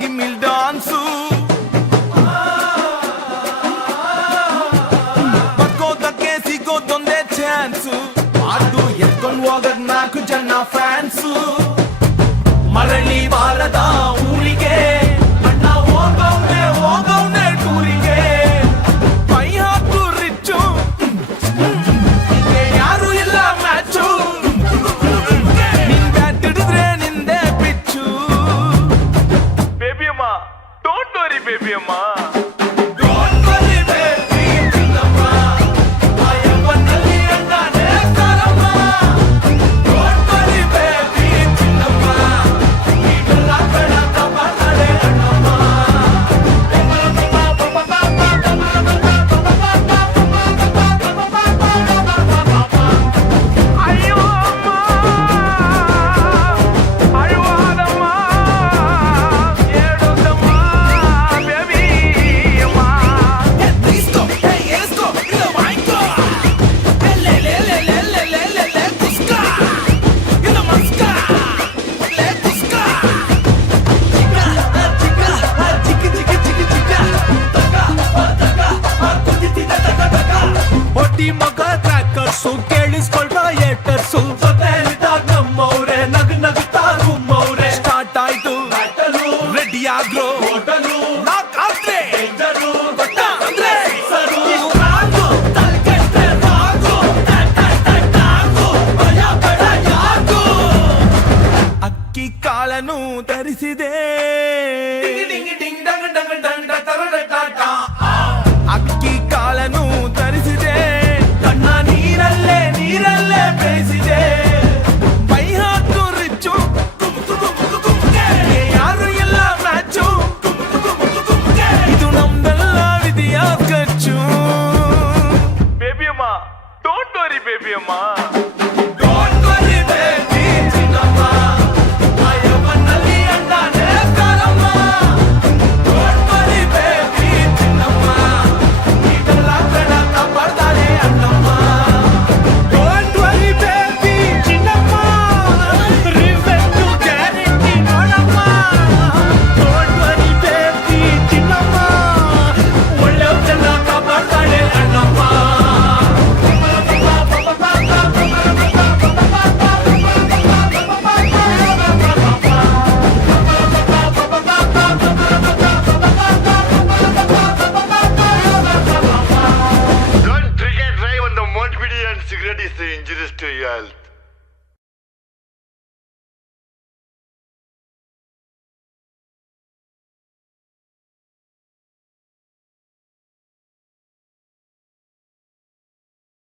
ಗಿಮ್ಮಿಲ್ dance ಬದುಕೋದಕ್ಕೆ ಸಿಗೋದೊಂದೇ chance ಅದು ಎತ್ಕೊಂಡು ಹೋಗದ್ 4 ಜನ ಫ್ಯಾನ್ಸು ಮರಳಿ ಬಾರದ ಊರಿಗೆ ಅಣ್ಣ ಹೋಗವ್ನೆ ಟೂರಿಗೆ ಕೈ ಹಾಕು ರಿಚ್ಚು ಯಾರು ಇಲ್ಲ ಮ್ಯಾಚು ನಿನ್ ಬ್ಯಾಟ್ ಹಿಡಿದ್ರೆ ನಿಂದೆ ಪಿಚ್ಚು ಬೇಬಿ ಅಮ್ಮ ಡೋಂಟ್ ವರಿ ಬೇಬಿ ಅಮ್ಮ ಮಗ ಟ್ರ್ಯಾಕರ್ಸು ಕೇಳಿಸ್ಕೊಳ್ತಾ ಏಟರ್ಸು ನಮ್ಮವ್ರೆ ನಗ್ತಾ ಗುಮ್ಮವ್ರೆ ಸ್ಟಾರ್ಟ್ ಆಯ್ತು ರೆಡಿ ಆಗ್ರೋ ಅಕ್ಕಿ ಕಾಳನು ತರಿಸಿದೆ ಅಕ್ಕಿ ಕಾಳನು ತರಿಸಿದೆ ಕಣ್ಣ ನೀರಲ್ಲೇ ಬೇಯಿಸಿದೆ ಬೈ ಹಾಕು ರಿಚ್ಚು ಯಾರು ಎಲ್ಲ ಮ್ಯಾಚು ಇದು ನಮ್ದೆಲ್ಲ ವಿಧಿಯ ಖರ್ಚು ಬೇಬಿ ಅಮ್ಮ ಡೋಂಟ್ ವರಿ ಬೇಬಿ ಅಮ್ಮ Cigarette is injurious to your health.